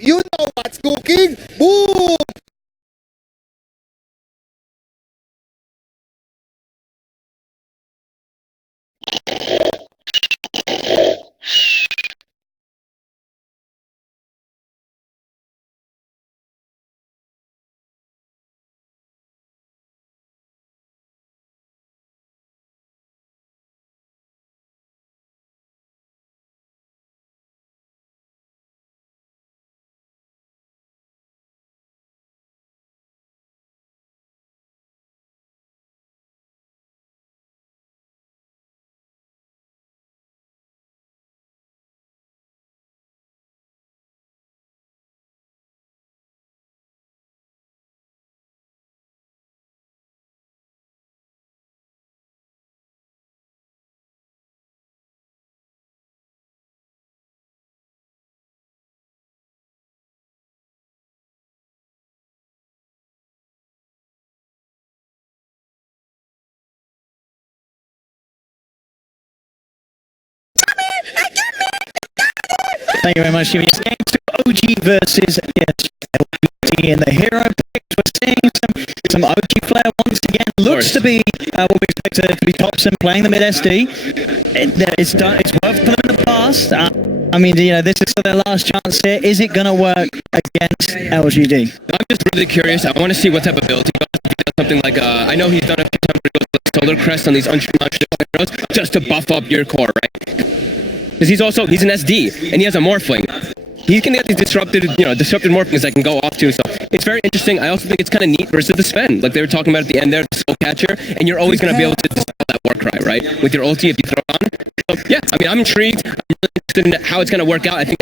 You know what's cooking? Boom! Thank you very much, Jimmy. It's game 2, OG versus PSG.LGd in the hero picks. We're seeing some OG flair once again. Looks to be what we expect to be Thompson playing the mid SD. It's worked for them in the past. I mean, you know, this is their last chance here. Is it going to work against LGD? I'm just really curious. I want to see what type of build he does. Something like, I know he's done a few times where he goes like Solar Crest on these untraditional heroes just to buff up your core, right? Because he's an SD, and he has a Morphling. He can get these disrupted Morphlings that can go off too, so it's very interesting. I also think it's kind of neat versus the Sven. Like they were talking about at the end there, the Soul Catcher, and you're always going to be able to dispel that Warcry, right? With your ulti if you throw it on. So yeah, I mean, I'm intrigued. I'm really interested in how it's going to work out. I think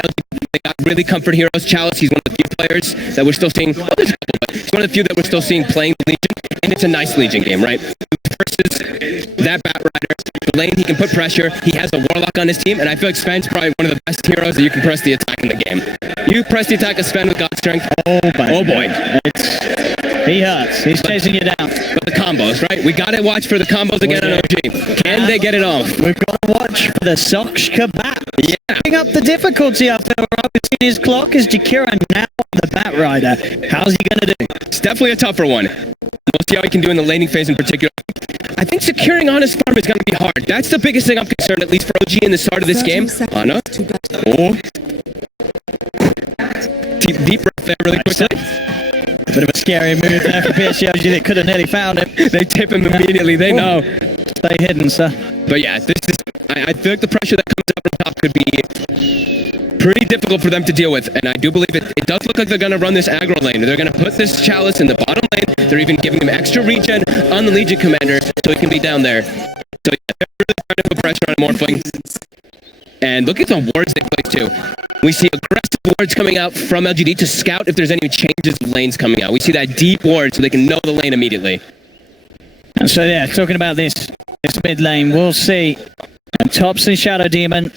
they got really comfort heroes. Chalice, he's one of the few players that we're still seeing. Well, there's a couple, but he's one of the few that we're still seeing playing Legion, and it's a nice Legion game, right? Versus that Bat Rider, the lane, he can put pressure. He has a Warlock on his team, and I feel like Sven's probably one of the best heroes that you can press the attack in the game. You press the attack of Sven with God Strength. Oh boy. He hurts. He's chasing you down. But the combos, right? We gotta watch for the combos again on OG. Can they get it off? We've got to watch for the Sox Kebab. Yeah. Bring up the difficulty after we've seen his clock is Jakira now on the Bat Rider. How's he gonna do? It's definitely a tougher one. We'll see how he can do in the laning phase in particular. I think securing on his farm is going to be hard. That's the biggest thing I'm concerned, at least for OG in the start of this game. Ana. Oh. Deep breath there really quickly. A bit of a scary move there for PSG. They could have nearly found him. They tip him immediately. They know. Stay hidden, sir. But yeah, this is. I feel like the pressure that comes up from top could be pretty difficult for them to deal with, and I do believe it does look like they're going to run this aggro lane. They're going to put this Chalice in the bottom lane. They're even giving him extra regen on the Legion Commander so he can be down there. So yeah, they're really trying to put pressure on Morphling. And look at the wards they place too. We see aggressive wards coming out from LGD to scout if there's any changes of lanes coming out. We see that deep ward so they can know the lane immediately. And so yeah, talking about this mid lane, we'll see. And Thompson Shadow Demon.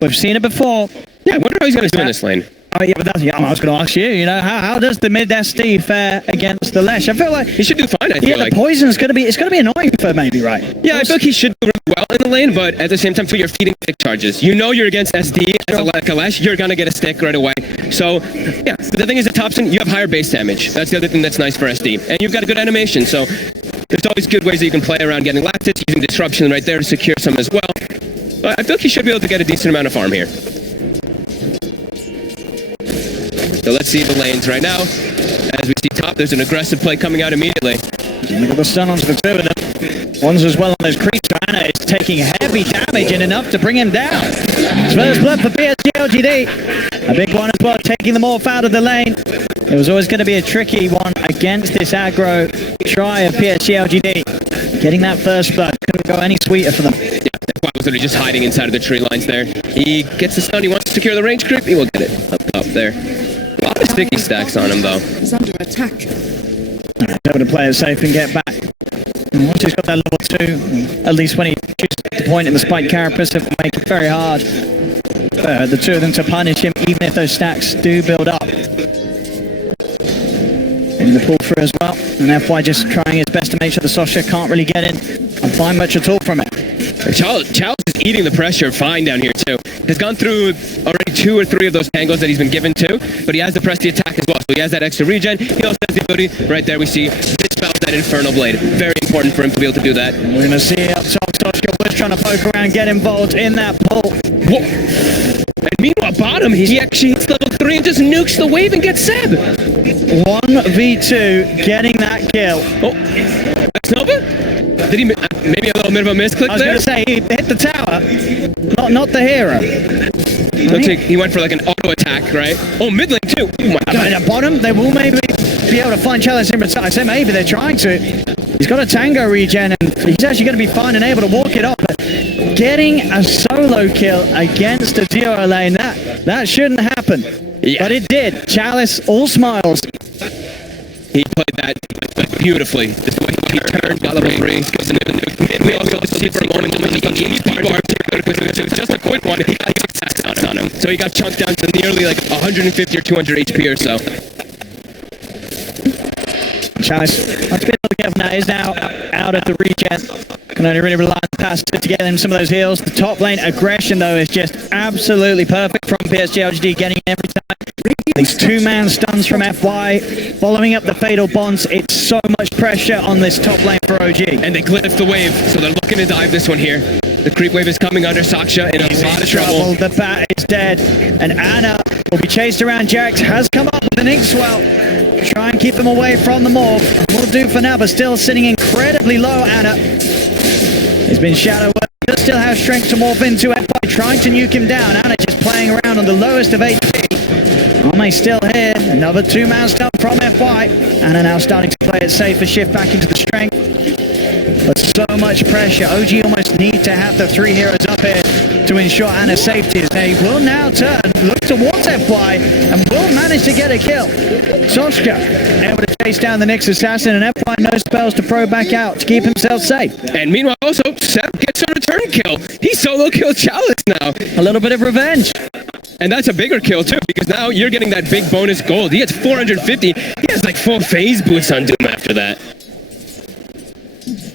We've seen it before. Yeah, I wonder how he's going to do in this lane. Oh yeah, but I was going to ask you, you know, how does the mid SD fare against the Lesh? I feel like he should do fine. I feel like the poison's going to be annoying for maybe, right? Yeah, I feel like he should do really well in the lane, but at the same time, too, you're feeding stick charges. You know you're against SD as a Lesh, you're going to get a stick right away. So yeah, but the thing is, at Thompson, you have higher base damage. That's the other thing that's nice for SD, and you've got a good animation. So there's always good ways that you can play around getting lactits, using disruption right there to secure some as well. But I feel like he should be able to get a decent amount of farm here. So let's see the lanes right now. As we see top, there's an aggressive play coming out immediately. Look at the stun onto the two of them. One's as well on those creature. Ana is taking heavy damage and enough to bring him down. First blood for PSG.LGd. A big one as well, taking the morph out of the lane. It was always going to be a tricky one against this aggro try of PSG.LGd. Getting that first blood couldn't go any sweeter for them. Yeah, that's why I was literally just hiding inside of the tree lines there. He gets the stun, he wants to secure the range creep, he will get it up top there. A lot of sticky stacks on him though. He's under attack. Able to play it safe and get back. And once he's got that level 2, at least when he chooses the point in the spike carapace, it will make it very hard for the two of them to punish him, even if those stacks do build up. In the pull through as well, and FY just trying his best to make sure the Sasha can't really get in and find much at all from it. Charles is eating the pressure fine down here too. Has gone through already 2 or 3 of those tangos that he's been given to, but he has to press the attack as well. So he has that extra regen. He also has the ability, right there we see, dispel that Infernal Blade. Very important for him to be able to do that. We're going to see up top, Soshka was trying to poke around, get involved in that pull. Whoa. And meanwhile, bottom, he actually hits level 3 and just nukes the wave and gets Seb. 1v2, getting that kill. Oh, that's Nova? Did he maybe a little bit of a misclick there? I was going to say, he hit the tower, not the hero. Looks like he went for like an auto attack, right? Oh, mid lane too. Oh my God. At the bottom, they will maybe be able to find challenge in return. I say maybe they're trying to. He's got a tango regen and he's actually going to be fine and able to walk it off. But getting a solo kill against a duo lane, that shouldn't happen. Yeah. But it did. Chalice, all smiles. He played that beautifully. Just the way he turned, got level 3, goes into the nuke. We also see for a moment just a quick one. He got attacks on him. So he got chunked down to nearly like 150 or 200 HP or so. Chalice, that's been able to get now, is now out of the regen. Can only really rely on the pass to get him some of those heals. The top lane aggression, though, is just absolutely perfect from PSG.LGd, getting in every time. These 2-man stuns from FY, following up the fatal bonds. It's so much pressure on this top lane for OG. And they glyph the wave, so they're looking to dive this one here. The creep wave is coming under Saksha in a lot of trouble. The bat is dead, and Anna will be chased around. Jax has come up with an ink swell. Try and keep him away from the morph. Will do for now, but still sitting incredibly low, Anna. He's been shadow work. Does still have strength to morph into FY, trying to nuke him down. Anna just playing around on the lowest of HP. Ame still here. Another 2-man stun from FY. Anna now starting to play it safe, a shift back into the strength. But so much pressure. OG almost need to have the 3 heroes up here to ensure Anna's safety, as they will now turn, look towards FY, and will manage to get a kill. Soshka able to chase down the next assassin, and FY no spells to throw back out to keep himself safe. And meanwhile, also, Seb gets a return kill. He solo killed Chalice now. A little bit of revenge. And that's a bigger kill too, because now you're getting that big bonus gold. He gets 450. He has like 4 phase boosts on Doom after that.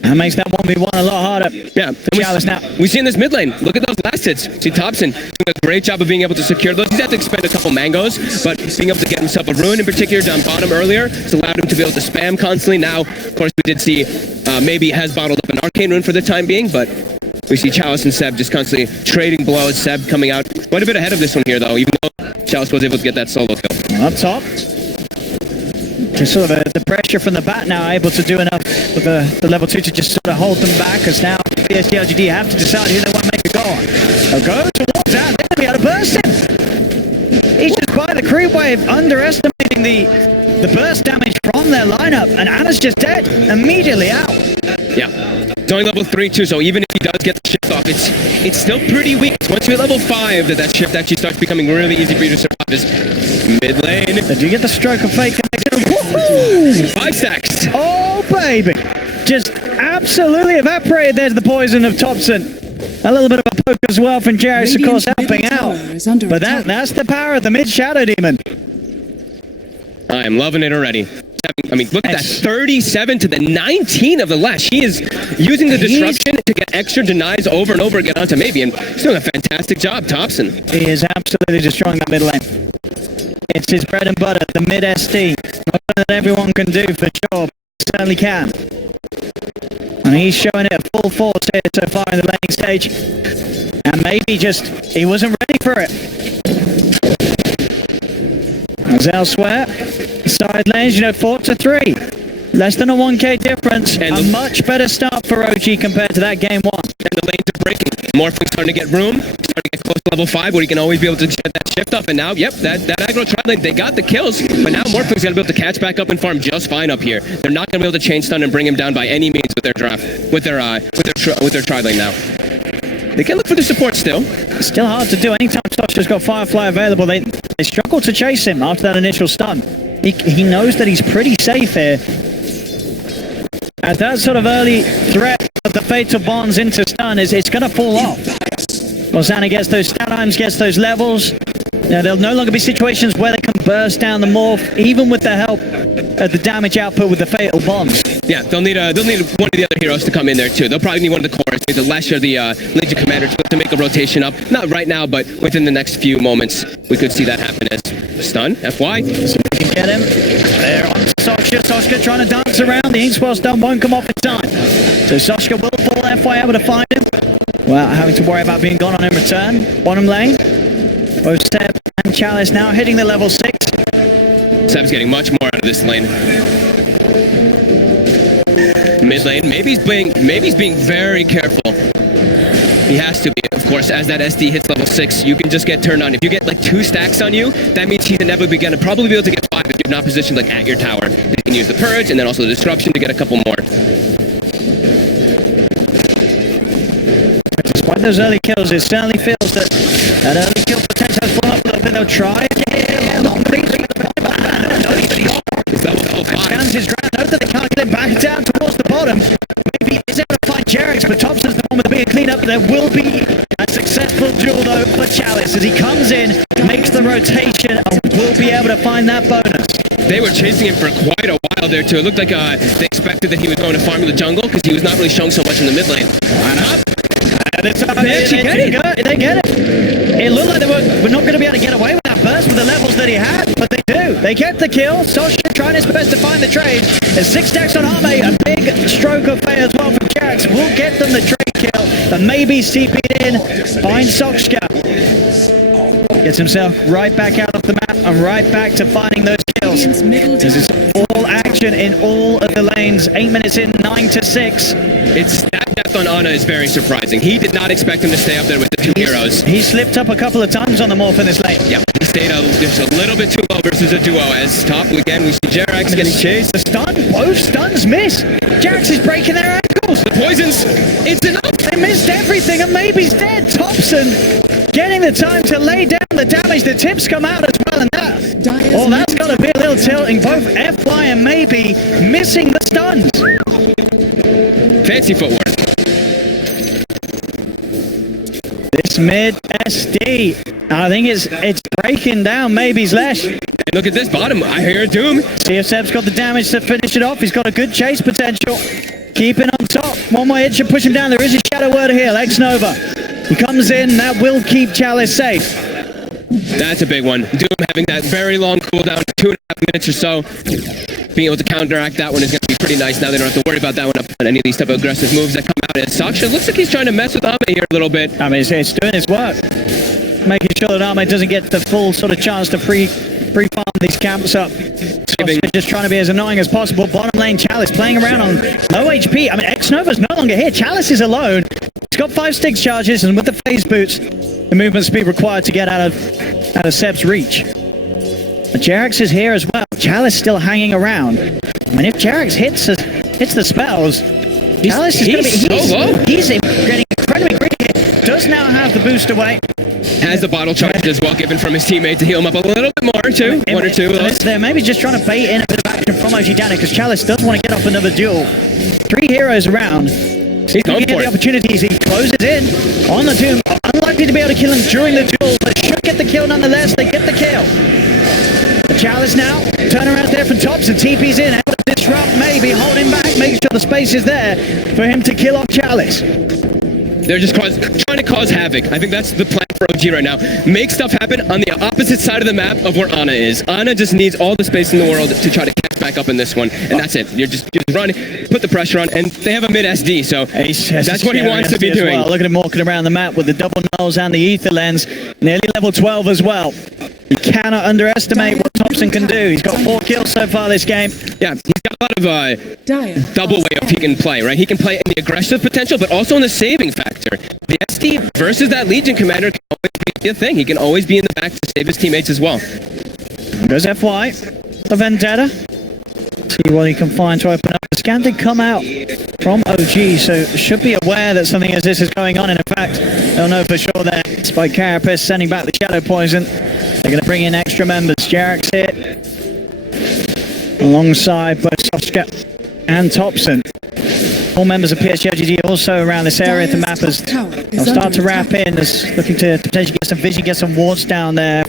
That makes that 1v1 a lot harder. Yeah, Chalice now. We see in this mid lane, look at those last hits. See Thompson doing a great job of being able to secure those. He's had to expend a couple mangoes, but being able to get himself a rune in particular down bottom earlier has allowed him to be able to spam constantly. Now, of course, we did see maybe he has bottled up an arcane rune for the time being, but we see Chalice and Seb just constantly trading blows. Seb coming out quite a bit ahead of this one here, though, even though Chalice was able to get that solo kill. Up top. Just sort of the pressure from the bat now, able to do enough with the level 2 to just sort of hold them back, as now PSG.LGd have to decide who they want to make a go on. They'll go towards that, they're going to be able to burst him. He's just by the creep wave, underestimating the burst damage from their lineup, and Anna's just dead, immediately out. Yeah. It's only level 3 too, so even if he does get the shift off, it's still pretty weak. Once you're at level 5, that shift actually starts becoming really easy for you to survive this mid lane. They do get the stroke of fate connection. 5 stacks. Oh baby, just absolutely evaporated. There's the poison of Thompson. A little bit of a poke as well from Jairus, of course, helping out. But that's the power of the mid Shadow Demon. I am loving it already. I mean, look at that, 37 to the 19 of the Lash. He is using the disruption to get extra denies over and over again onto Maybe, and he's doing a fantastic job, Thompson. He is absolutely destroying that mid lane. It's his bread and butter, the mid SD. Not that everyone can do for sure, but he certainly can. And he's showing it at full force here so far in the laning stage. And maybe just, he wasn't ready for it. As elsewhere, side lanes, 4 to 3. Less than a 1k difference. And a much better start for OG compared to that game 1. And the lanes are breaking. Morphling starting to get room. Starting to get close to level 5 where he can always be able to get that shift up. And now, yep, that aggro tri lane, they got the kills. But now Morphling's going to be able to catch back up and farm just fine up here. They're not going to be able to chain stun and bring him down by any means with their draft, with their tri lane now. They can look for the support still. It's still hard to do. Anytime Sasha's got Firefly available, they struggle to chase him after that initial stun. He knows that he's pretty safe here. As that sort of early threat of the Fatal Bonds into stun it's going to fall off. Well, Xana gets those stat items, gets those levels. There'll no longer be situations where they can burst down the morph, even with the help of the damage output with the Fatal Bonds. Yeah, they'll need one of the other heroes to come in there too. They'll probably need one of the cores, the Lesher, the Legion Commander, to make a rotation up. Not right now, but within the next few moments, we could see that happen. As stun, FY. So we can get him. There on Soshka. Soshka trying to dance around. The Inkspell stun won't come off in time. So Soshka will fall. FY able to find him without having to worry about being gone on in return. Bottom lane. Both Seb and Chalice now hitting the level 6. Seb's getting much more out of this lane. Mid lane, maybe he's being very careful. He has to be, of course, as that SD hits level 6, you can just get turned on. If you get like 2 stacks on you, that means he's inevitably going to probably be able to get 5 if you're not positioned like at your tower. You can use the Purge and then also the Disruption to get a couple more. Despite those early kills, it certainly feels that early kill potential has blown up a little bit. They'll try it. Long reach. Scans his ground. Note that they can't get him back down towards the bottom. Maybe he's able to find Jerix, but Thompson's the one with the big cleanup. There will be a successful duel though for Chalice as he comes in, makes the rotation, and will be able to find that bonus. They were chasing him for quite a while there too. It looked like they expected that he was going to farm in the jungle because he was not really showing so much in the mid lane. Line up. And it's they get it. It looked like they were not going to be able to get away with that burst with the levels that he had, but they do. They get the kill. Sosha trying his best to find the trade. There's 6 stacks on Arme. A big stroke of fire as well from Jax. Will get them the trade kill, but maybe CP'd in. Finds Soshka. Gets himself right back out of the map and right back to finding those kills. This is all action in all of the lanes. 8 minutes in, 9-6. It's that depth on Ana is very surprising. He did not expect him to stay up there with the 2 heroes. He slipped up a couple of times on the morph in this lane. Yeah, he stayed just a little bit too low versus a duo. As top again, we see Jerax getting chased. The stun, both stuns miss. Jerax is breaking their ankles. The poisons, it's enough. They missed everything and maybe's dead. Thompson getting the time to lay down the damage. The tips come out as well, and that's got to be a little tilting. Both FY and maybe missing the stuns. Fancy footwork. This mid SD, I think it's breaking down maybe's Lesh. And look at this bottom. I hear Doom. See if Seb's got the damage to finish it off. He's got a good chase potential. Keeping on top. One more hit should push him down. There is a Shadow Word here. X-Nova. He comes in. That will keep Chalice safe. That's a big one. Doom having that very long cooldown, 2.5 minutes or so. Being able to counteract that one is going to be pretty nice. Now they don't have to worry about that one on any of these type of aggressive moves that come out. And Saksha looks like he's trying to mess with Ame here a little bit. I mean, it's doing his work. Making sure that Ame doesn't get the full sort of chance to pre-farm these camps up. Just trying to be as annoying as possible. Bottom lane, Chalice playing around on low HP. I mean, X-Nova's no longer here. Chalice is alone. He's got 5 Styx charges, and with the phase boots, the movement speed required to get out of Seb's reach. But Jerax is here as well. Chalice still hanging around. I mean, if Jerax hits the spells, Chalice is going to be... so low. He's getting incredibly greedy here. Does now have the boost away. Has the bottle charged as well, given from his teammate to heal him up a little bit more, too. One or two. They're maybe just trying to bait in a bit of action from OG because Chalice does want to get off another duel. 3 heroes around. He's going for the opportunities. He closes in on the Doom. Unlikely to be able to kill him during the duel, but should get the kill nonetheless. They get the kill. The Chalice now, turnaround there from Thompson. TP's in, able to disrupt, maybe hold him back, make sure the space is there for him to kill off Chalice. They're just trying to cause havoc. I think that's the plan for OG right now. Make stuff happen on the opposite side of the map of where Ana is. Ana just needs all the space in the world to try to catch back up in this one, and that's it. You're just run, put the pressure on, and they have a mid SD, so that's what he wants to be doing. Well. Look at him walking around the map with the double nulls and the ether lens, nearly level 12 as well. You cannot underestimate what Thompson can do. He's got 4 kills so far this game. Yeah, he's got a lot of double way of he can play, right? He can play in the aggressive potential, but also in the saving factor. The SD versus that Legion Commander can always be a thing. He can always be in the back to save his teammates as well. Goes FY, the Vendetta. See what he can find to open up. The scan did come out from OG, so should be aware that something as this is going on. And in fact, they'll know for sure that Spike Carapace sending back the Shadow Poison. They're going to bring in extra members. Jerax here, alongside both Soska and Thompson. All members of PSG.LGd also around this area of the map as they'll start to wrap in, as looking to potentially get some vision, get some wards down there.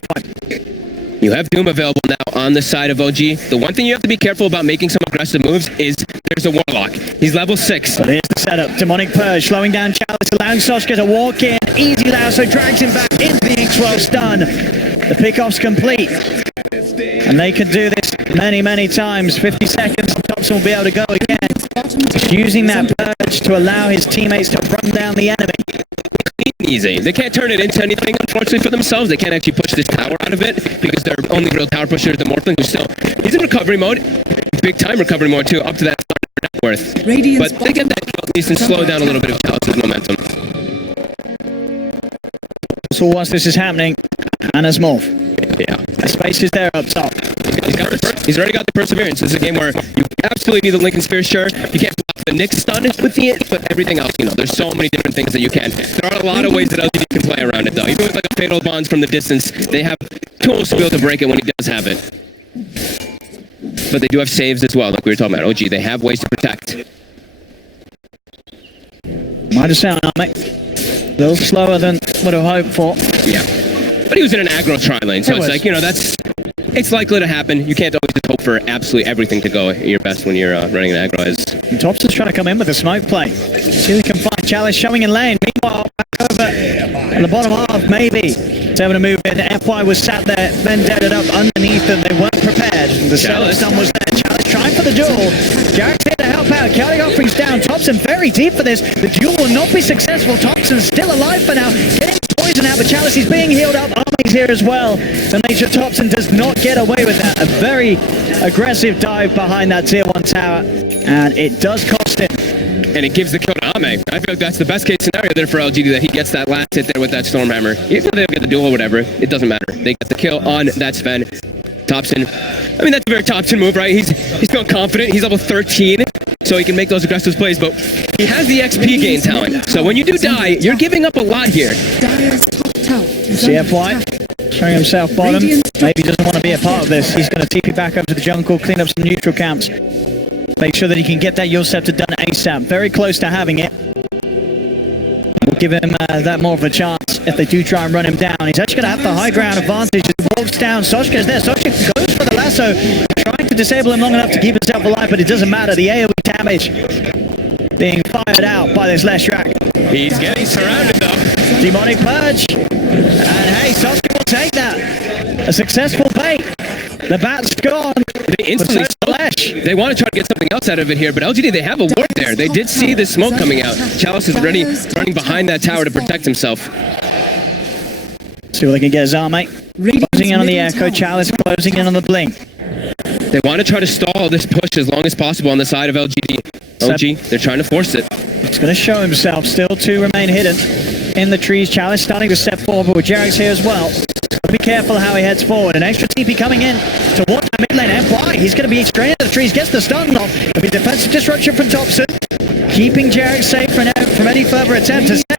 You have Doom available now on the side of OG. The one thing you have to be careful about making some aggressive moves is there's a Warlock. He's level 6. But here's the setup. Demonic Purge slowing down Chalice, allowing Soshka to walk in. Easy Lasso drags him back into the X-12 stun. The pickoff's complete. And they can do this many, many times. 50 seconds, Thompson will be able to go again. Just using that Purge to allow his teammates to run down the enemy. Easy. They can't turn it into anything, unfortunately, for themselves. They can't actually push this tower out of it because their only real tower pusher is the Morphling, who's still... He's in recovery mode. Big time recovery mode, too, up to that net worth. But they get that kill at least and slow down a little bit of Chalice's momentum. So once this is happening, Anna's morph. Yeah. The space is there up top. He's already got the Perseverance. This is a game where you absolutely need the Lincoln Spear, sure. You can't block the Nyx stun with it, but everything else, you know, there's so many different things that you can. There are a lot of ways that LGD can play around it, though. Even with like a Fatal Bonds from the distance, they have tools to be able to break it when he does have it. But they do have saves as well, like we were talking about. OG, they have ways to protect. Might have sounded on mate. A little slower than would have hoped for. Yeah. But he was in an aggro tri-lane, so it's like, you know, it's likely to happen. You can't always just hope for absolutely everything to go your best when you're running an aggro. And Thompson's trying to come in with a smoke play. See if he can find Chalice showing in lane. Meanwhile, back over at the bottom half, maybe. It's able to move in. FY was sat there, then deaded up underneath them. They weren't prepared. The stun was there. Chalice trying for the duel. Jarek's here to help out. Kelly offerings down. Thompson very deep for this. The duel will not be successful. Thompson's still alive for now. Getting poison out, but Chalice is being healed up. Army's here as well. To make sure Thompson does not get away with that. A very aggressive dive behind that tier 1 tower. And it does cost him. And it gives the kill to Ame. I feel like that's the best case scenario there for LGD, that he gets that last hit there with that Stormhammer. Even if they don't get the duel or whatever, it doesn't matter. They get the kill on that Sven. Thompson, I mean, that's a very Thompson move, right? He's feeling confident. He's level 13, so he can make those aggressive plays, but he has the XP gain talent. So when you do die, you're giving up a lot here. CFY showing himself bottom. Maybe he doesn't want to be a part of this. He's going to TP back up to the jungle, clean up some neutral camps. Make sure that he can get that Yule Scepter done ASAP. Very close to having it. We'll give him that more of a chance if they do try and run him down. He's actually going to have the high ground advantage. He walks down. Soshka's there. Soshka goes for the lasso, trying to disable him long enough to keep himself alive, but it doesn't matter. The AoE damage being fired out by this Leshrac. He's getting surrounded, though. Demonic Purge. And hey, Soshka will take that. A successful bait. The bat's gone. They instantly They want to try to get something else out of it here, but LGD, they have a ward there. They did see the smoke coming out. Chalice is ready, running behind that tower to protect himself. See what they can get. Zarmate closing in on the Echo. Chalice closing in on the Blink. They want to try to stall this push as long as possible on the side of LGD. OG, they're trying to force it. He's going to show himself. Still 2 remain hidden in the trees. Chalice starting to step forward, but with Jarek's here as well. Be careful how he heads forward. An extra TP coming in towards the mid lane. FY, he's going to be straight into the trees. Gets the stun off. There'll be defensive disruption from Thompson. Keeping Jarek safe from any further attempt to set.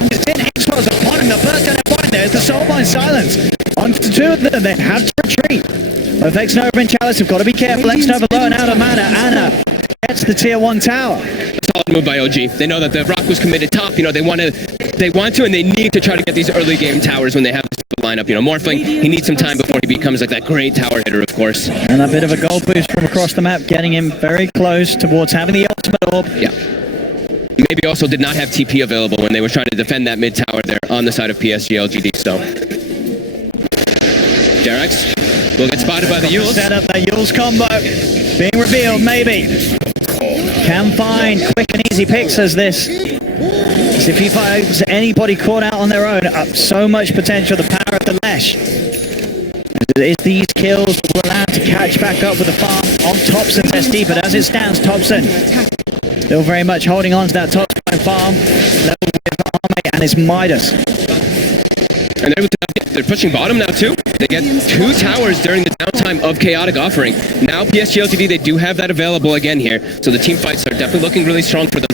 He's in. X-Wells upon him. The burst down FY. There's the Soulbind silence. On to 2 of them. They have to retreat. Both X-Nova and Chalice have got to be careful. X-Nova low and out of mana. Anna gets the tier 1 tower. Solid move by OG. They know that the Rock was committed top. You know, they want to and they need to try to get these early game towers when they have this lineup. You know, Morphling, he needs some time before he becomes like that great tower hitter, of course. And a bit of a goal boost from across the map, getting him very close towards having the ultimate orb. Yeah. Maybe also did not have TP available when they were trying to defend that mid tower there on the side of PSG.LGd. So Jarex will get spotted by the Yules. Set up that Yules combo being revealed. Maybe can find quick and easy picks as this. If he finds anybody caught out on their own, up so much potential, the power of the Lesh. It's these kills that will allow him to catch back up with the farm on Thompson's SD, but as it stands, Thompson still very much holding on to that top spine farm, level with Arme and his Midas. And they're pushing bottom now too. They get 2 towers during the downtime of Chaotic Offering. Now PSG.LGd, they do have that available again here, so the team fights are definitely looking really strong for them.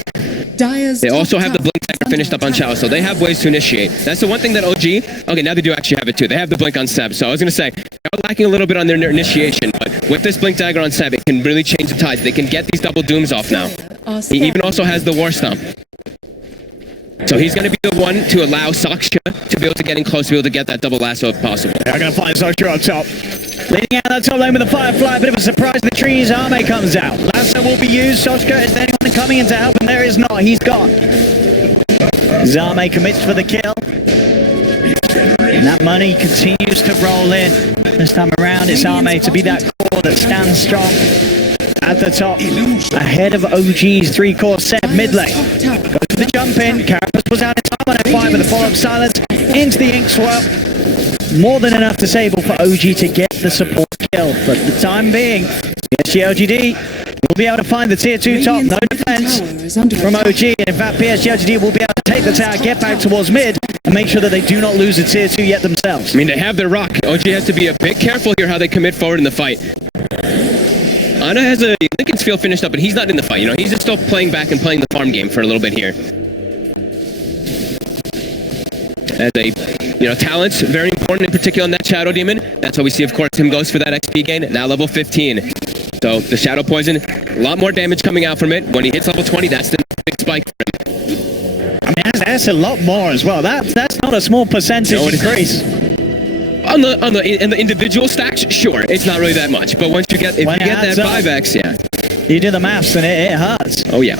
They also have the Blink Dagger finished up on Chalice, so they have ways to initiate. That's the one thing that OG... Okay, now they do actually have it too. They have the Blink on Seb, so I was going to say, they're lacking a little bit on their initiation, but with this Blink Dagger on Seb, it can really change the tides. They can get these double Dooms off now. He even also has the War Stomp. So he's going to be the one to allow Saksha to be able to get in close, to be able to get that double lasso if possible. They're going to find Saksha up top. Leading out that top lane with the Firefly, bit of a surprise in the trees. Arme comes out. Lasso will be used. Saksha, is there anyone coming in to help him? There is not. He's gone. Zarme commits for the kill. And that money continues to roll in. This time around, it's Arme to be that core that stands strong at the top, ahead of OG's three-core set mid lane. Goes for the jump in. Carapace was out in time on F5 with a follow-up silence into the ink swirl. More than enough disable for OG to get the support kill. But for the time being, PSG.LGd will be able to find the tier 2 top. No defense from OG. And in fact, PSG.LGd will be able to take the tower, get back towards mid, and make sure that they do not lose the tier 2 yet themselves. I mean, they have their rock. OG has to be a bit careful here how they commit forward in the fight. Ana has a Lincoln's field finished up, but he's not in the fight. You know, he's just still playing back and playing the farm game for a little bit here. As a, talent's very important, in particular in that Shadow Demon. That's why we see, of course, him goes for that XP gain, now level 15. So the Shadow Poison, a lot more damage coming out from it. When he hits level 20, that's the big spike for him. I mean, that's a lot more as well. That's not a small percentage increase. In the individual stacks, sure, it's not really that much. But once you get, if you get that 5x, yeah. You do the maths and it hurts. Oh, yeah.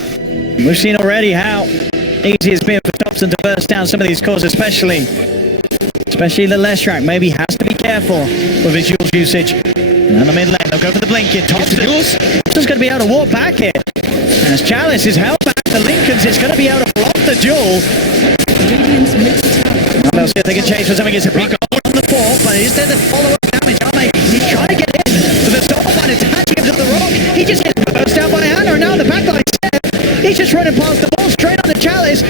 We've seen already how easy it's been for Thompson to burst down some of these cores, especially the Leshrac. Maybe has to be careful with his Jules usage. And the mid lane, they'll go for the blink in. Thompson's going to be able to walk back here. As Chalice is held back, the Lincolns is going to be able to block the duel. They'll see if they can chase for something. It's a big on the fourth, but is there the follow-up damage? He's trying to get in, but the Soulfind attaching him to the rock. He just gets burst out by Ana, and now the backline step. He's just running past the ball straight on the Chalice.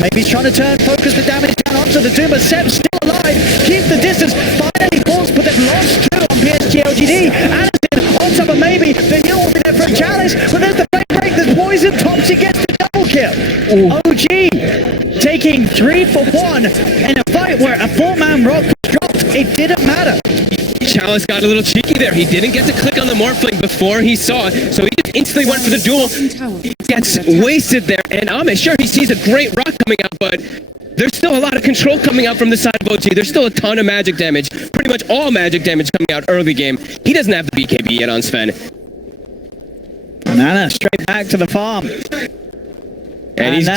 Maybe he's trying to focus the damage down onto the Doom, but Seb's still alive. Keep the distance. Finally falls, but they've lost 2 on PSG.LGd. Anderson on top of maybe the heal will be there from Chalice, but there's the break. There's poison. Thompson gets the double kill. Ooh. OG taking 3 for 1 in a fight where a 4-man rock was dropped. It didn't matter. Chalice got a little cheeky there. He didn't get to click on the Morphling before he saw it, so he just instantly went for the duel. He gets wasted there, and Ame, sure, he sees a great rock coming out, but there's still a lot of control coming out from the side of OG. There's still a ton of magic damage, pretty much all magic damage coming out early game. He doesn't have the BKB yet on Sven. Nana straight back to the farm. And he's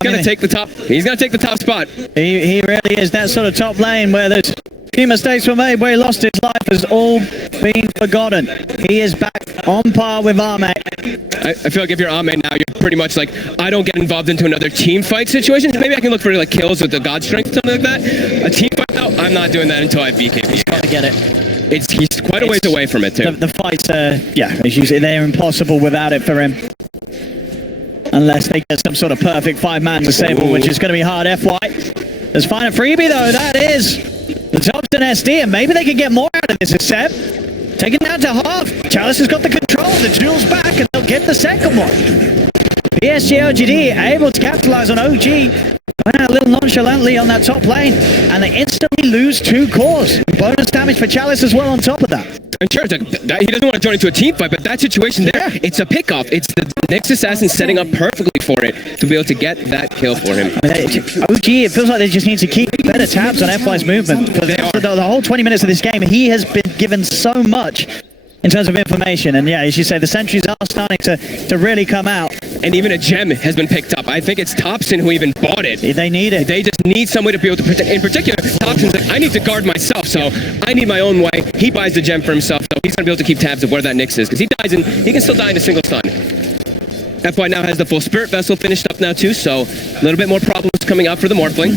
going to take the top. He's going to take the top spot. He really is. That sort of top lane where there's few mistakes were made, where he lost his life, has all been forgotten. He is back on par with Arme. I feel like if you're Arme now, you're pretty much like, I don't get involved into another team fight situation. Maybe I can look for like kills with the God Strength, something like that. A team fight though, I'm not doing that until I have BKB. He's got to get it. He's quite a ways away from it too. The fights are, as usually, they're impossible without it for him. Unless they get some sort of perfect 5-man disable, which is going to be hard. FY. Let's find a freebie though. That is the Thompson SD, and maybe they can get more out of this. Except taken down to half. Chalice has got the control. The duel's back, and they'll get the second one. PSG.LGd able to capitalize on OG. Went out a little nonchalantly on that top lane, and they instantly lose 2 cores. Bonus damage for Chalice as well on top of that. And sure, he doesn't want to join into a team fight, but that situation there, it's a pick-off. It's the next assassin setting up perfectly for it to be able to get that kill for him. OG, it feels like they just need to keep better tabs on FY's movement. Because the whole 20 minutes of this game, he has been given so much in terms of information. And yeah, as you say, the sentries are starting to really come out. And even a gem has been picked up. I think it's Thompson who even bought it. They need it. They just need somebody to be able to protect. In particular, Thompson's like, I need to guard myself, so I need my own way. He buys the gem for himself, so he's going to be able to keep tabs of where that Nyx is. Because he can still die in a single stun. FY now has the full Spirit Vessel finished up now too, so a little bit more problems coming out for the Morphling.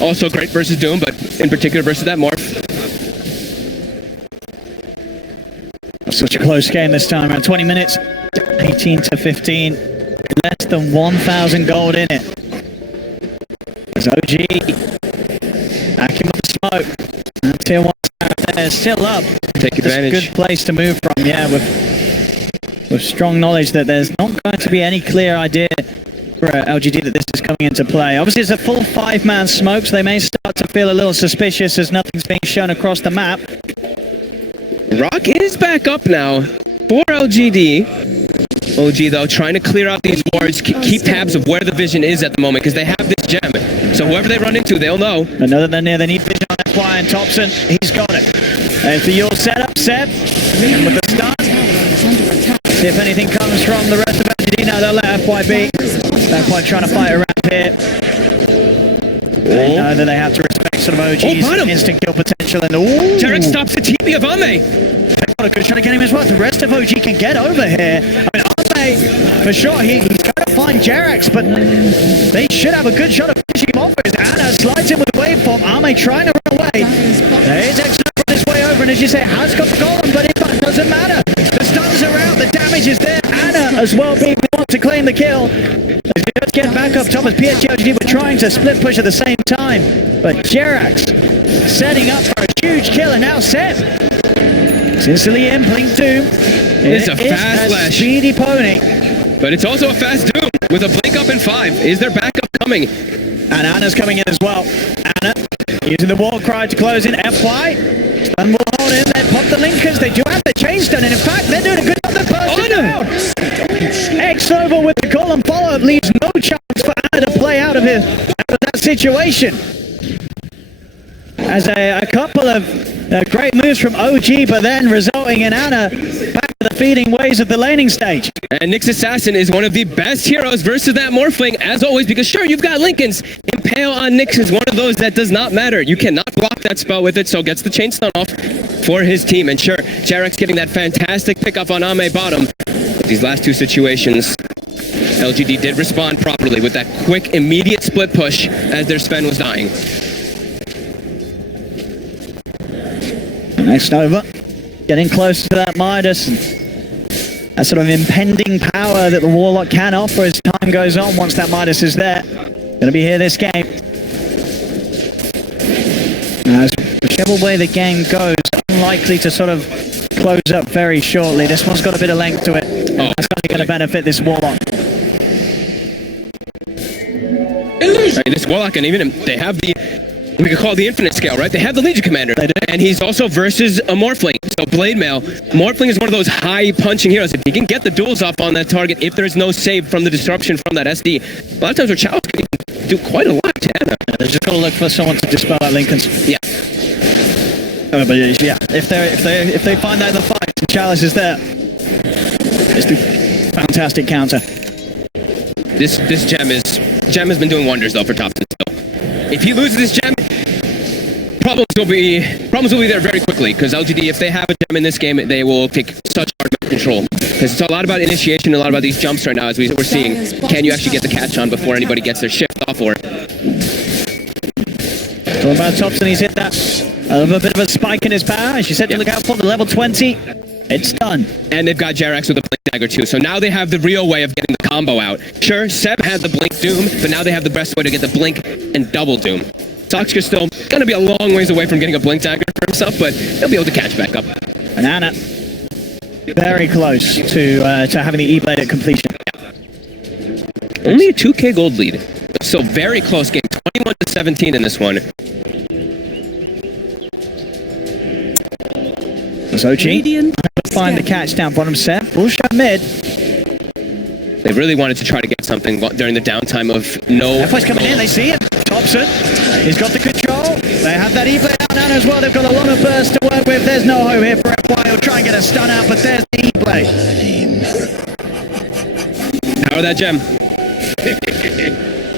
Also great versus Doom, but in particular versus that Morph. Such a close game this time, around 20 minutes, 18 to 15, less than 1,000 gold in it. There's OG, back in with the smoke, and tier 1 there, still up. Take advantage. It's a good place to move from, with strong knowledge that there's not going to be any clear idea for LGD that this is coming into play. Obviously it's a full 5-man smoke, so they may start to feel a little suspicious as nothing's being shown across the map. Rock is back up now for LGD. OG, though, trying to clear out these wards, keep tabs of where the vision is at the moment, because they have this gem. So whoever they run into, they'll know. But know that they're near, they need vision on FY, and Thompson, he's got it. There's the Yule setup, Seb, and with the stun. See if anything comes from the rest of LGD. Now they'll let FY be. No point trying to fight around here. They know that they have to respect sort of OG's instant kill potential. And Jarek stops the TP of Ame. Good trying to get him as well. The rest of OG can get over here. I mean, Ame, for sure, he's trying to find Jarex, but they should have a good shot of finishing him off. As Anna slides in with the waveform. Ame trying to run away. There is Excellent on his way over, and as you say, has got the golem, but it doesn't matter. The stuns are out, the damage is there. Anna as well being the one to claim the kill. As he does get back up top as PSG.LGd were trying to split push at the same time. But Jerax setting up for a huge kill, and now Seb is instantly in, Blink Doom. It's a fast Flash. Speedy pony. But it's also a fast Doom with a blink up in 5. Is there backup coming? And Anna's coming in as well. Anna using the war cry to close in FY. Stun will hold in, they pop the linkers. They do have the chain stun, and in fact, they're doing a good job. They're bursting down. X-Nova with the column follow-up leaves no chance for Anna to play out of that situation. As a couple of great moves from OG, but then resulting in Anna back to the feeding ways of the laning stage. And Nyx Assassin is one of the best heroes versus that Morphling, as always, because sure, you've got Lincolns. Impale on Nyx is one of those that does not matter. You cannot block that spell with it, so gets the chain stun off for his team. And sure, Jarek's getting that fantastic pickup on Ame bottom. These last two situations, LGD did respond properly with that quick, immediate split push as their Sven was dying. Next over, getting close to that Midas. That sort of impending power that the Warlock can offer as time goes on once that Midas is there. Gonna be here this game. As whichever way the game goes, unlikely to sort of close up very shortly. This one's got a bit of length to it. That's only going to benefit this Warlock. Right, this Warlock, and even they have the, we could call it the infinite scale, right? They have the Legion Commander, and he's also versus a Morphling. So Blade Mail, Morphling is one of those high punching heroes. If he can get the duels off on that target, if there's no save from the disruption from that SD, a lot of times where Chalice can even do quite a lot to Anna. Yeah, they just got to look for someone to dispel that Lincoln's. Yeah. But yeah, if they find that in the fight, and Chalice is there, it's the fantastic counter. This gem has been doing wonders though for Thompson still. If he loses this gem, problems will be there very quickly, because LGD, if they have a gem in this game, they will take such hard control. Because it's a lot about initiation, a lot about these jumps right now, as we're seeing. Can you actually get the catch on before anybody gets their shift off, or? Talking about Thompson, he's hit that a bit of a spike in his power. As you said to look out for the level 20. It's done. And they've got Jerax with a Blink Dagger too, so now they have the real way of getting the combo out. Sure, Seb had the Blink Doom, but now they have the best way to get the Blink and double Doom. Toxic's still going to be a long ways away from getting a Blink Dagger for himself, but he'll be able to catch back up. And Anna, very close to having the E-Blade at completion. Only a 2k gold lead. So very close game, 21-17 in this one. So OG find the catch down bottom set. Bullshot mid. They really wanted to try to get something during the downtime of no... FY's coming in, they see it. Thompson, he's got the control. They have that E-Blade out now as well. They've got a lot of burst to work with. There's no hope here for FY. He'll try and get a stun out, but there's the E-Blade. Power that gem.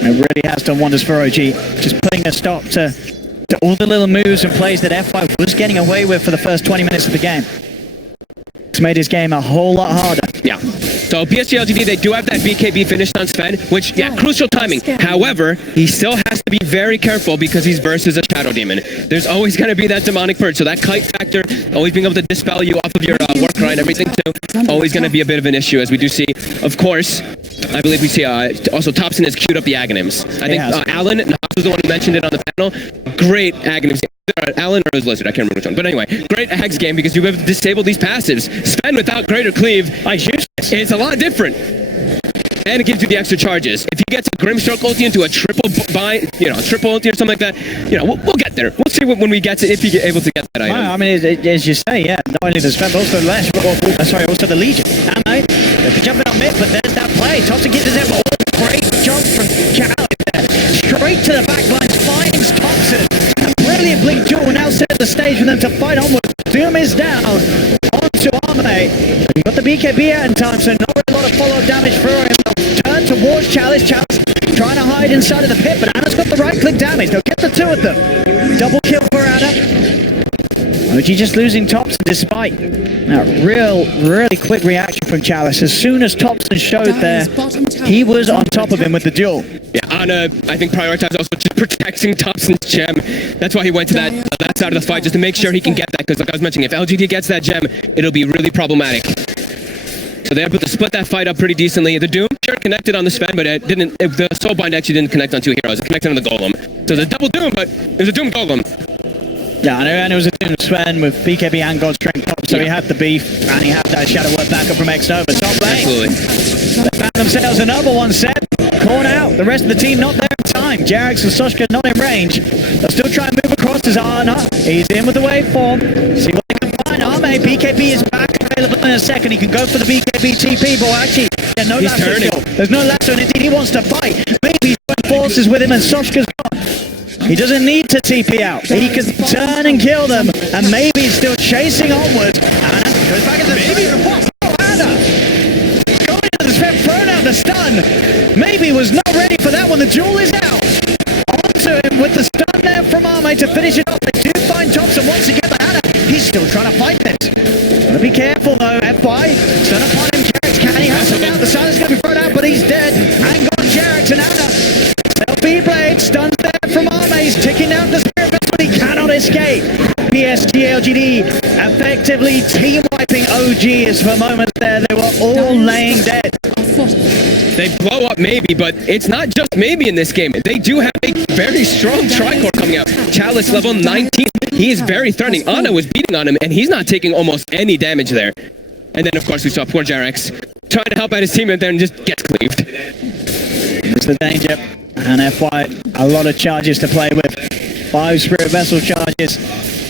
It really has done wonders for OG. Just putting a stop to all the little moves and plays that FY was getting away with for the first 20 minutes of the game. It's made his game a whole lot harder. Yeah. So PSG.LGd, they do have that BKB finished on Sven, which, yeah, crucial timing. However, he still has to be very careful because he's versus a Shadow Demon. There's always going to be that demonic purge, so that kite factor, always being able to dispel you off of your work cry and everything too, always going to be a bit of an issue, as we do see. Of course, I believe we see also Thompson has queued up the Aghanims. I think Alan was the one who mentioned it on the panel. Great Aghanims. Alan or his Lizard, I can't remember which one. But anyway, great Aghs game because you have disabled these passives. Sven without Greater Cleave, it's a lot different. And it gives you the extra charges. If he gets a Grimstroke ulti into a triple bind, triple ulti or something like that, we'll get there. We'll see when we get to, if he's able to get that item. I mean, as you say, yeah, not only the Sven, but also also the Legion. And they're jumping on mid, but there's that play. Thompson gets his great jump from Chalice there. Straight straight to the back lines, finds Thompson. A brilliant blink duel now set the stage for them to fight onward. Doom is down onto Arme. He got the BKB out in time, so not a lot of follow-up damage for him. They'll turn towards Chalice. Chalice trying to hide inside of the pit, but Anna's got the right-click damage. They'll get the two of them. Double kill for Anna. OG just losing Thompson despite that really quick reaction from Chalice. As soon as Thompson showed there, he was on top of him with the duel. Yeah, Anna, I think, prioritized also just protecting Thompson's gem. That's why he went to that side of the fight, just to make sure he can get that. Because like I was mentioning, if LGD gets that gem, it'll be really problematic. So they're able to split that fight up pretty decently. The Doom sure connected on the Sven, but it didn't. The Soulbind actually didn't connect on two heroes. It connected on the Golem. So it's a double Doom, but it was a Doom Golem. Yeah, and it was a Doom Sven with BKB and God Strength up, so he had the beef, and he had that Shadow Word backup from X-Nova. Top lane. Absolutely. They found themselves another one set. Caught out. The rest of the team not there in time. Jarex and Soshka not in range. They'll still try and move across as Arna. He's in with the waveform. See what they can find. Arme, BKB is back available in a second. He can go for the BKB TP, but actually, yeah, no lasso skill. There's no lasso, and indeed he wants to fight. Maybe join forces with him, and Soshka's gone. He doesn't need to TP out. He can turn and kill them, and maybe he's still chasing onwards. Anna goes back into the maybe. Oh, Anna! Going into the step, thrown out the stun. Maybe was not ready for that one. The duel is out. Onto him with the stun there from Arme to finish it off. They do find Thompson once again, but Anna, he's still trying to fight this. Gotta be careful though, FY. Stun upon him, Jarex, can he have him out? The sun is going to be thrown out, but he's dead. And got Jarex and Anna. Selfie-blade, stuns there from Arme. He's ticking down the spirit vessel, but he cannot escape. PSG.LGd effectively team-wiping OG, as for moments there they were all laying dead. They blow up maybe, but it's not just maybe in this game. They do have a very strong Tricore coming out. Chalice level 19. He is very threatening. Anna was beating on him, and he's not taking almost any damage there. And then, of course, we saw poor Jarex trying to help out his team, and then just gets cleaved. It's the danger. And FY, a lot of charges to play with. 5 Spirit Vessel charges.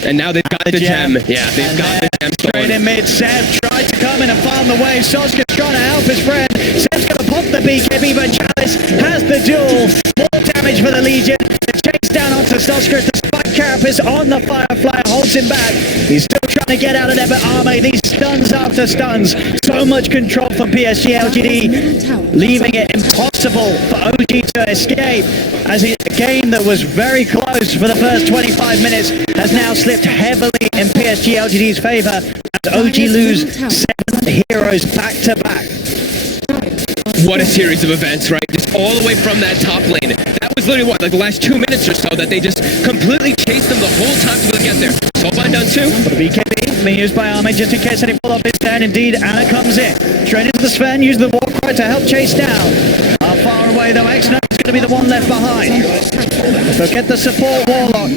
And now they've got the gem. Yeah, they've got the gem stolen. Straight in mid, Seb tried to come in and farm the wave. Soshka's trying to help his friend. Seb's going to pop the BKB, but Chalice has the duel. More damage for the Legion. The chase down onto Soshka. The Spike Carapace on the Firefly holds him back. He's still trying to get out of there, but Arme, these stuns after stuns. So much control from PSG.LGd, leaving it impossible for OG to escape. As a game that was very close for the first 25 minutes has now slipped heavily in PSG.LGd's favor as OG lose 7 heroes back to back. What a series of events, right? Just all the way from that top lane. That was literally what, like the last 2 minutes or so that they just completely chased them the whole time to get there. Soulbind down 2. For the BKB being used by Arme just in case any follow-up is dead. Indeed, Anna comes in. Straight into the Sven, use the war cry to help chase down. Far away though, X-Nova is going to be the one left behind. So get the support Warlock.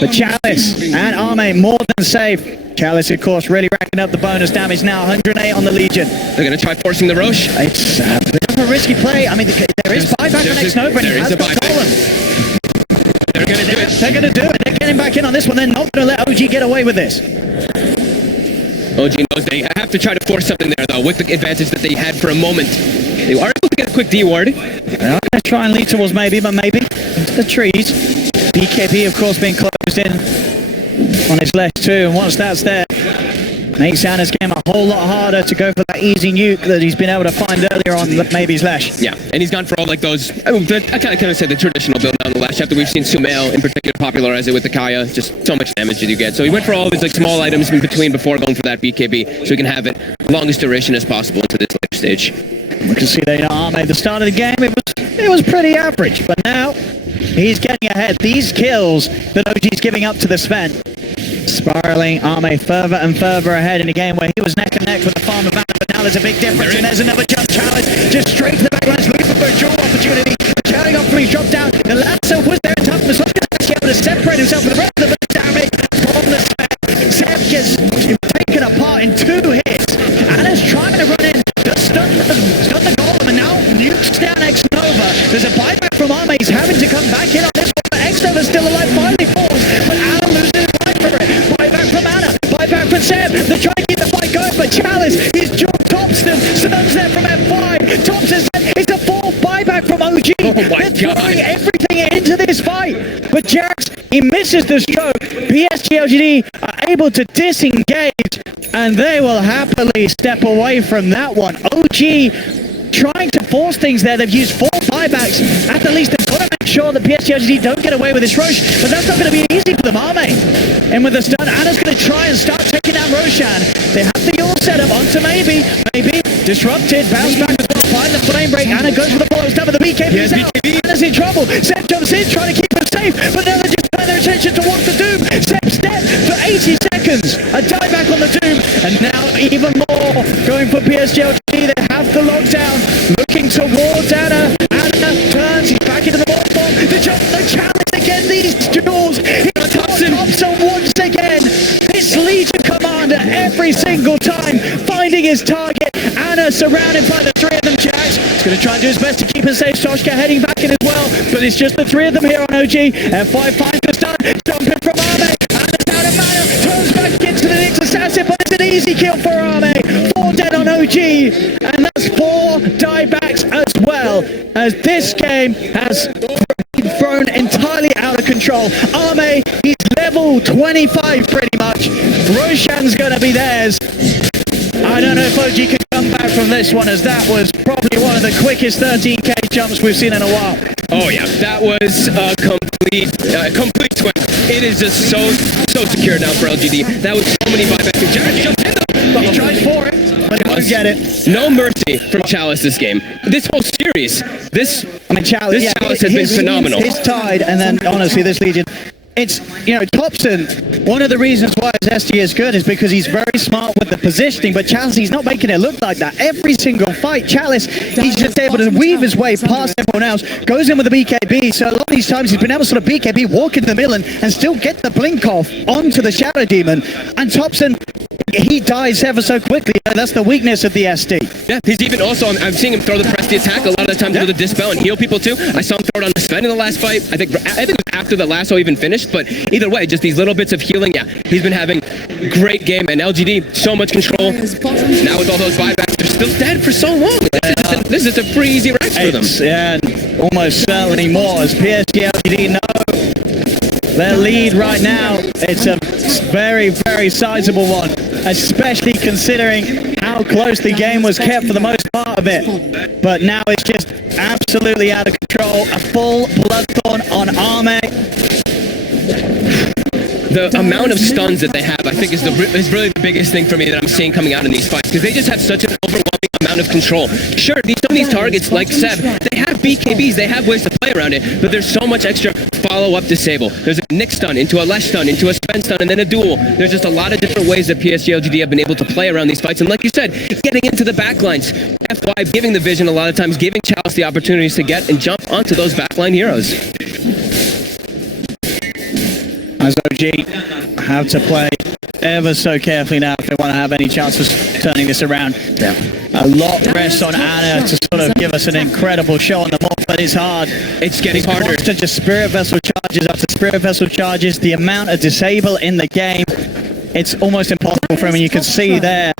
But Chalice and Arme more than safe. Chalice, of course, really racking up the bonus damage now. 108 on the Legion. They're going to try forcing the Roche. It's a bit of a risky play. I mean, there is buyback on X-Nova, and he has got Golem. They're going to do it. They're going to do it. They're getting back in on this one. They're not going to let OG get away with this. OG knows they have to try to force something there, though, with the advantage that they had for a moment. They are able to get a quick D ward. They're going to try and lead towards maybe, but maybe into the trees. BKB, of course, being closed in on his left too, and once that's there, makes Anna's game a whole lot harder to go for that easy nuke that he's been able to find earlier on maybe's Lash. Yeah, and he's gone for all like those, I kind of say the traditional build on the Lash after we've seen Sumail in particular popularize it with the Kaya, just so much damage that you get. So he went for all these like small items in between before going for that BKB, so he can have it longest duration as possible into this later stage. We can see they Arme at the start of the game, it was pretty average, but now he's getting ahead. These kills that OG's giving up to the Sven, spiraling Arme further and further ahead in a game where he was neck and neck with the farm of Anna, but now there's a big difference, and there's another jump challenge, just straight to the backlines, looking for a dual opportunity, shouting off from his drop down, the lasso was there in time, but Soshka was able to separate himself from the rest of the damage from the Sven. Seb gets taken apart in 2 hits, Anna's trying to run in, just stun the Golem, and now nukes down X-Nova. There's a buyback from Arme, he's having to come back in on this one, but X-Nova's still alive, finally falls, but Anna loses his life for it. Buyback from Anna, buyback from Seb, they're trying to keep the fight going, but Chalice, he's dual Thompson, stuns there from F5, Thompson, it's a 4th buyback from OG. Oh my They're throwing God. everything into into this fight. But Jax, he misses the stroke. PSG.LGd are able to disengage, and they will happily step away from that one. OG trying to force things there. They've used 4 buybacks. At the least, they've got to make sure that PSG.LGd don't get away with this Roche, but that's not going to be easy for them, Arme. And with the stun, Anna's going to try and start taking out Roshan. They have the all set up onto maybe disrupted, bounce back as well, find the flame break. Anna goes for the follow stun, but the BKB's out. Anna's in trouble. Seb jumps in, trying to keep her safe, but now they just turn their attention towards the Doom. Seb's dead for 80 seconds. A dieback on the Doom, and now even more going for PSG.LGd. They have the lockdown, looking towards Anna. Anna turns, he's back into the ball form. The challenge again, these duels. Thompson once again. This Legion commander every single time finding his target. Anna surrounded by the 3 of them. Jax is going to try and do his best to keep her safe. Soshka heading back in as well, but it's just the 3 of them here on OG. F5 finds the stun, jumping from Arme. Anna's out of mana, turns back into the Nyx assassin, but it's an easy kill for Arme. 4 dead on OG, and that's 4 diebacks as well, as this game has been thrown entirely out of control. Arme, he's level 25 pretty much. Roshan's going to be theirs. I don't know if OG can come back from this one, as that was probably one of the quickest 13k jumps we've seen in a while. Oh yeah, that was a complete swing. It is just so secure now for LGD. That was so many buybacks. Jared jumps in though. He tries for it, but he won't get it. No mercy from Chalice this game. This whole series, Chalice has been phenomenal. His tide, and then honestly, this Legion. It's, you know, Thompson, one of the reasons why his ST is good is because he's very smart with the positioning, but Chalice, he's not making it look like that. Every single fight, Chalice, he's just able to weave his way past everyone else, goes in with the BKB, so a lot of these times he's been able to sort of BKB, walk into the middle and still get the blink off onto the Shadow Demon, and Thompson, he dies ever so quickly, and that's the weakness of the SD. Yeah, he's even also, I'm seeing him throw the Presty attack a lot of the times with the Dispel and heal people too. I saw him throw it on the Sven in the last fight. I think it was after the lasso even finished, but either way, just these little bits of healing. Yeah, he's been having a great game, and LGD, so much control. Now with all those buybacks, they're still dead for so long. This is a pretty easy race for them. Yeah, and almost certainly more, as PSG.LGd know their lead right now. It's a very, very sizable one, especially considering how close the game was kept for the most part of it. But now it's just absolutely out of control. A full Bloodthorn on Arme. The amount of stuns that they have, I think, is really the biggest thing for me that I'm seeing coming out in these fights, because they just have such an overwhelming amount of control. Sure, some of these targets, like Seb, they have BKBs, they have ways to play around it, but there's so much extra follow-up disable. There's a Nyx stun, into a Lesh stun, into a Sven stun, and then a duel. There's just a lot of different ways that PSG.LGd have been able to play around these fights, and like you said, getting into the backlines. F5 giving the vision a lot of times, giving Chalice the opportunities to get and jump onto those backline heroes. As OG have to play ever so carefully now if they want to have any chance of turning this around. Yeah. A lot rests on Anna to sort of give us an incredible show on the map, but it's hard. It's getting harder. Constant just Spirit Vessel charges after Spirit Vessel charges. The amount of disable in the game, it's almost impossible for him, and you can see there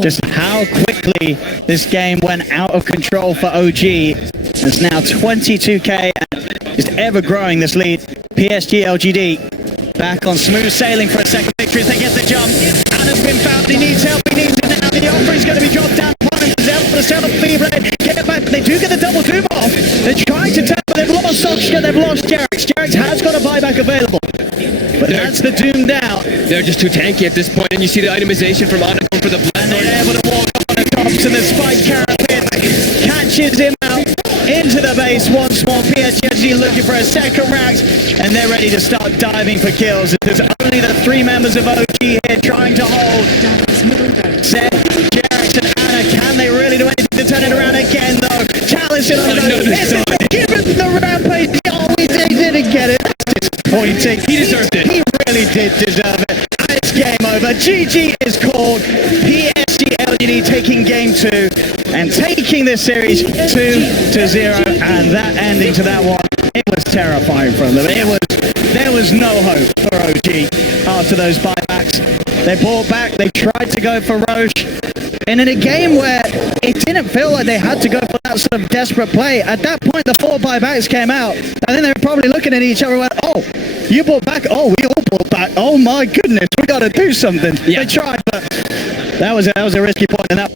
just how quickly this game went out of control for OG. It's now 22k and just ever growing this lead. PSG.LGd back on smooth sailing for a second victory as they get the jump. Anna's been found, he needs help, he needs it now. The offer is going to be dropped down upon him. Zell for the sell of Feeblade. Get it back, but they do get the double doom off. They're trying to tap, but they've lost Soshka, they've lost Jarex. Jarex has got a buyback available, but that's the doom down. They're just too tanky at this point, and you see the itemization from Anna going for the Bloodthorn. And they're able to walk on the tops, and the Spike Carapin catches him out into the base once more. PSG looking for a second rax, and they're ready to start diving for kills. There's only the 3 members of OG here trying to hold. Zed, Jarex, and Anna, can they really do anything to turn it around again though? Chalice in on the given the rampage. Oh, he didn't get it. That's disappointing. He deserved it. He really did deserve it. And it's game over. GG is called. PSG.LGd taking game 2 and taking this series 2-0, and that ending to that one, it was terrifying for them. There was no hope for OG after those buybacks. They bought back, they tried to go for Roche. And in a game where it didn't feel like they had to go for that sort of desperate play, at that point the 4 buybacks came out. I think they were probably looking at each other and went, oh, you bought back? Oh, we all bought back. Oh my goodness, we got to do something. Yeah. They tried, but that was a risky point. And that